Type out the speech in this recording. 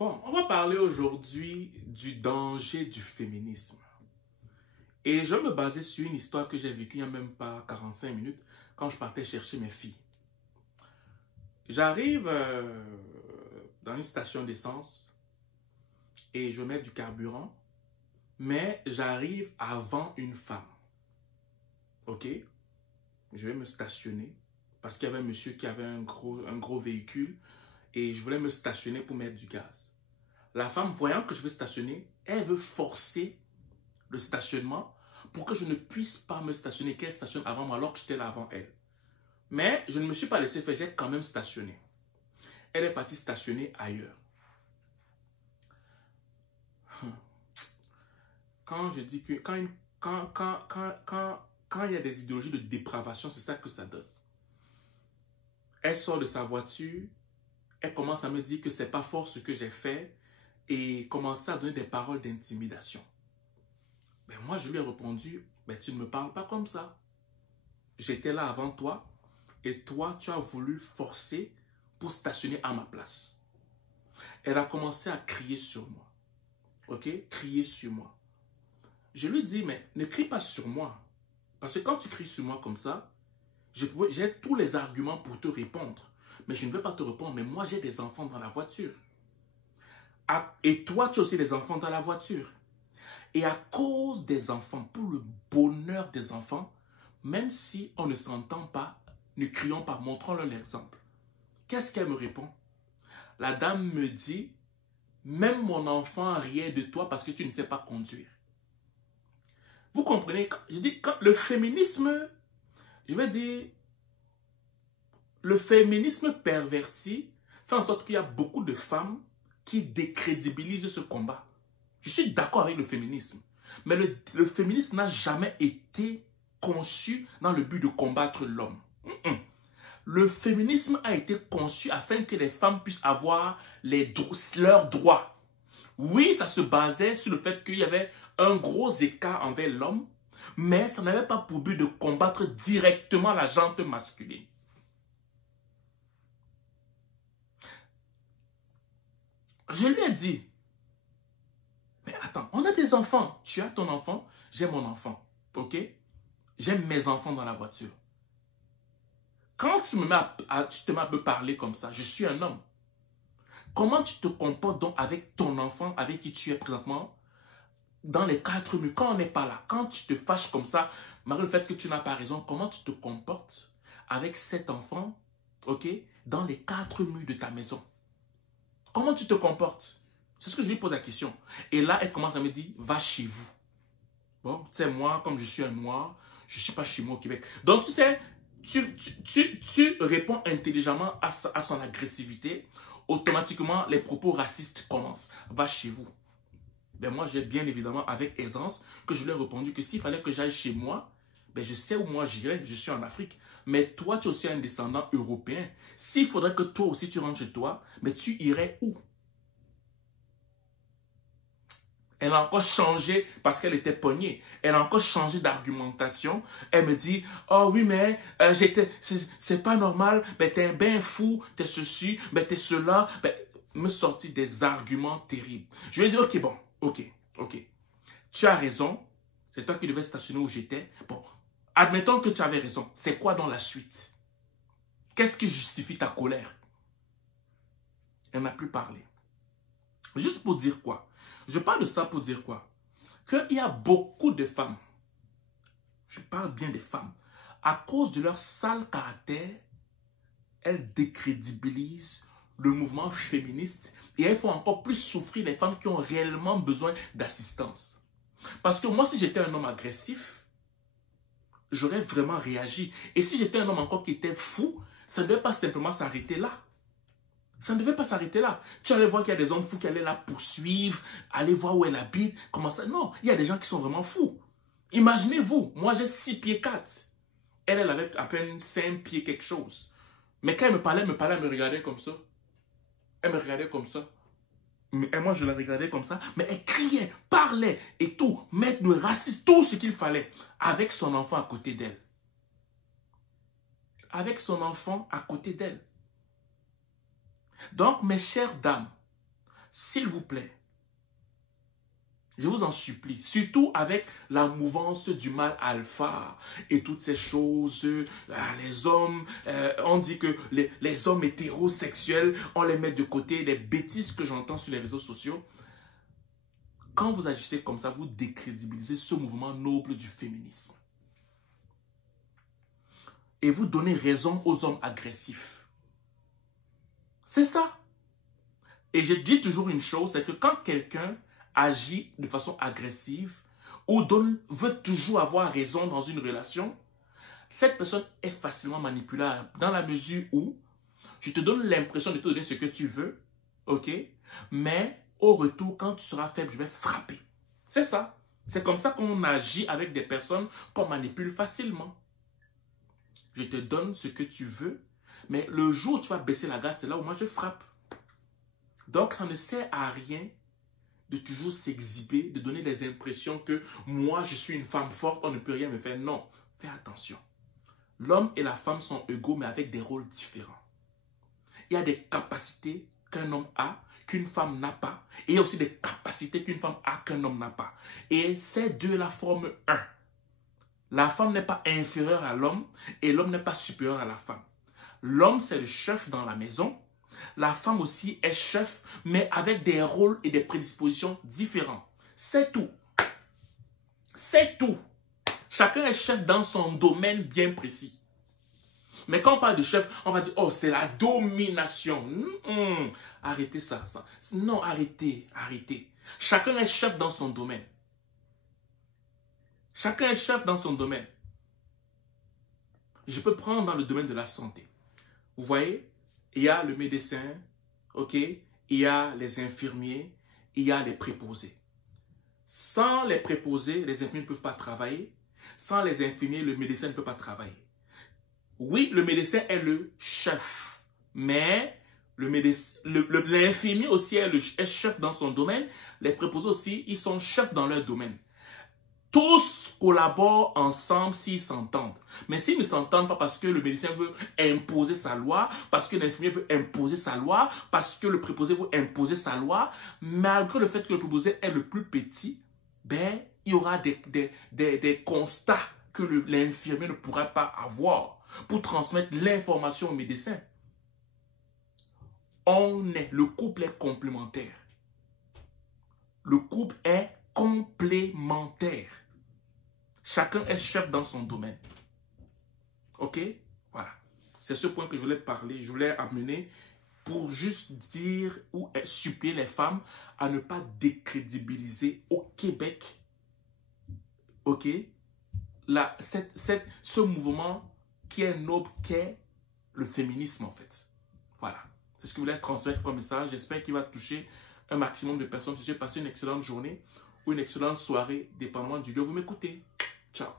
Bon, on va parler aujourd'hui du danger du féminisme. Et je vais me baser sur une histoire que j'ai vécue il n'y a même pas 45 minutes quand je partais chercher mes filles. J'arrive dans une station d'essence et je mets du carburant, mais j'arrive avant une femme. Ok? Je vais me stationner parce qu'il y avait un monsieur qui avait un gros véhicule et je voulais me stationner pour mettre du gaz. La femme, voyant que je veux stationner, elle veut forcer le stationnement pour que je ne puisse pas me stationner, qu'elle stationne avant moi alors que j'étais là avant elle. Mais je ne me suis pas laissé faire, j'ai quand même stationné. Elle est partie stationner ailleurs. Quand je dis que quand il y a des idéologies de dépravation, c'est ça que ça donne. Elle sort de sa voiture, elle commence à me dire que c'est pas fort ce que j'ai fait et commence à donner des paroles d'intimidation. Ben moi, je lui ai répondu, ben tu ne me parles pas comme ça. J'étais là avant toi et toi, tu as voulu forcer pour stationner à ma place. Elle a commencé à crier sur moi. Ok? Crier sur moi. Je lui dis, mais ne crie pas sur moi. Parce que quand tu cries sur moi comme ça, j'ai tous les arguments pour te répondre. Mais je ne vais pas te répondre. Mais moi, j'ai des enfants dans la voiture. Et toi, tu as aussi des enfants dans la voiture. Et à cause des enfants, pour le bonheur des enfants, même si on ne s'entend pas, ne crions pas, montrons-leur l'exemple. Qu'est-ce qu'elle me répond? La dame me dit, même mon enfant riait de toi parce que tu ne sais pas conduire. Vous comprenez? Je dis, quand le féminisme, je vais dire, le féminisme perverti fait en sorte qu'il y a beaucoup de femmes qui décrédibilisent ce combat. Je suis d'accord avec le féminisme. Mais le féminisme n'a jamais été conçu dans le but de combattre l'homme. Le féminisme a été conçu afin que les femmes puissent avoir leurs droits. Oui, ça se basait sur le fait qu'il y avait un gros écart envers l'homme, mais ça n'avait pas pour but de combattre directement la gente masculine. Je lui ai dit, mais attends, on a des enfants. Tu as ton enfant, j'ai mon enfant. Ok? J'ai mes enfants dans la voiture. Quand tu te mets à me parler comme ça, je suis un homme. Comment tu te comportes donc avec ton enfant, avec qui tu es présentement, dans les 4 murs, quand on n'est pas là, quand tu te fâches comme ça, malgré le fait que tu n'as pas raison, comment tu te comportes avec cet enfant, ok, dans les 4 murs de ta maison? Comment tu te comportes? C'est ce que je lui pose la question. Et là, elle commence à me dire, va chez vous. Bon, tu sais, moi, comme je suis un noir, je ne suis pas chez moi au Québec. Donc, tu sais, tu réponds intelligemment à son agressivité. Automatiquement, les propos racistes commencent. Va chez vous. Ben moi, j'ai bien évidemment, avec aisance, que je lui ai répondu que s'il fallait que j'aille chez moi, ben je sais où moi j'irai, je suis en Afrique. Mais toi, tu es aussi un descendant européen. S'il faudrait que toi aussi tu rentres chez toi, mais tu irais où? Elle a encore changé parce qu'elle était pognée. Elle a encore changé d'argumentation. Elle me dit, oh oui, mais c'est pas normal. Ben, t'es bien fou, t'es ceci, ben, t'es cela. Ben, me sortir des arguments terribles. Je lui ai dit, ok, bon, ok. Tu as raison. C'est toi qui devais stationner où j'étais. Bon, admettons que tu avais raison. C'est quoi dans la suite? Qu'est-ce qui justifie ta colère? Elle n'a plus parlé. Juste pour dire quoi? Je parle de ça pour dire quoi? Qu'il y a beaucoup de femmes, je parle bien des femmes, à cause de leur sale caractère, elles décrédibilisent le mouvement féministe et elles font encore plus souffrir les femmes qui ont réellement besoin d'assistance. Parce que moi, si j'étais un homme agressif, j'aurais vraiment réagi. Et si j'étais un homme encore qui était fou, ça ne devait pas simplement s'arrêter là. Ça ne devait pas s'arrêter là. Tu allais voir qu'il y a des hommes fous qui allaient la poursuivre, aller voir où elle habite, comment ça. Non, il y a des gens qui sont vraiment fous. Imaginez-vous, moi j'ai 6 pieds 4. Elle avait à peine 5 pieds quelque chose. Mais quand elle me parlait, elle me regardait comme ça. Elle me regardait comme ça. Et moi je la regardais comme ça. Mais elle criait, parlait et tout. Mettre le racisme, tout ce qu'il fallait. Avec son enfant à côté d'elle. Avec son enfant à côté d'elle. Donc, mes chères dames, s'il vous plaît, je vous en supplie, surtout avec la mouvance du mal alpha et toutes ces choses, les hommes, on dit que les hommes hétérosexuels, on les met de côté, les bêtises que j'entends sur les réseaux sociaux. Quand vous agissez comme ça, vous décrédibilisez ce mouvement noble du féminisme. Et vous donnez raison aux hommes agressifs. C'est ça. Et je dis toujours une chose, c'est que quand quelqu'un agit de façon agressive ou veut toujours avoir raison dans une relation, cette personne est facilement manipulable dans la mesure où je te donne l'impression de te donner ce que tu veux, ok? Mais au retour, quand tu seras faible, je vais frapper. C'est ça. C'est comme ça qu'on agit avec des personnes qu'on manipule facilement. Je te donne ce que tu veux, mais le jour où tu vas baisser la garde, c'est là où moi je frappe. Donc ça ne sert à rien de toujours s'exhiber, de donner des impressions que moi, je suis une femme forte, on ne peut rien me faire. Non, fais attention. L'homme et la femme sont égaux, mais avec des rôles différents. Il y a des capacités qu'un homme a, qu'une femme n'a pas. Et il y a aussi des capacités qu'une femme a, qu'un homme n'a pas. Et ces deux-là forment un. La femme n'est pas inférieure à l'homme et l'homme n'est pas supérieur à la femme. L'homme, c'est le chef dans la maison. La femme aussi est chef, mais avec des rôles et des prédispositions différents. C'est tout. C'est tout. Chacun est chef dans son domaine bien précis. Mais quand on parle de chef, on va dire, oh, c'est la domination. Arrêtez ça. Non, arrêtez. Chacun est chef dans son domaine. Chacun est chef dans son domaine. Je peux prendre dans le domaine de la santé. Vous voyez? Il y a le médecin, ok? Il y a les infirmiers, il y a les préposés. Sans les préposés, les infirmiers ne peuvent pas travailler. Sans les infirmiers, le médecin ne peut pas travailler. Oui, le médecin est le chef, mais l'infirmier aussi est chef dans son domaine. Les préposés aussi, ils sont chefs dans leur domaine. Tous collaborent ensemble s'ils s'entendent. Mais s'ils ne s'entendent pas parce que le médecin veut imposer sa loi, parce que l'infirmier veut imposer sa loi, parce que le préposé veut imposer sa loi, malgré le fait que le préposé est le plus petit, ben, il y aura des constats que l'infirmier ne pourra pas avoir pour transmettre l'information au médecin. Le couple est complémentaire. Le couple est complémentaire. Chacun est chef dans son domaine. Ok? Voilà. C'est ce point que je voulais parler, je voulais amener pour juste dire ou supplier les femmes à ne pas décrédibiliser au Québec, ok, ce mouvement qui est noble, qu'est le féminisme en fait. Voilà. C'est ce que je voulais transmettre comme message. J'espère qu'il va toucher un maximum de personnes. Je vous souhaite passer une excellente journée ou une excellente soirée, dépendamment du lieu où vous m'écoutez. Ciao.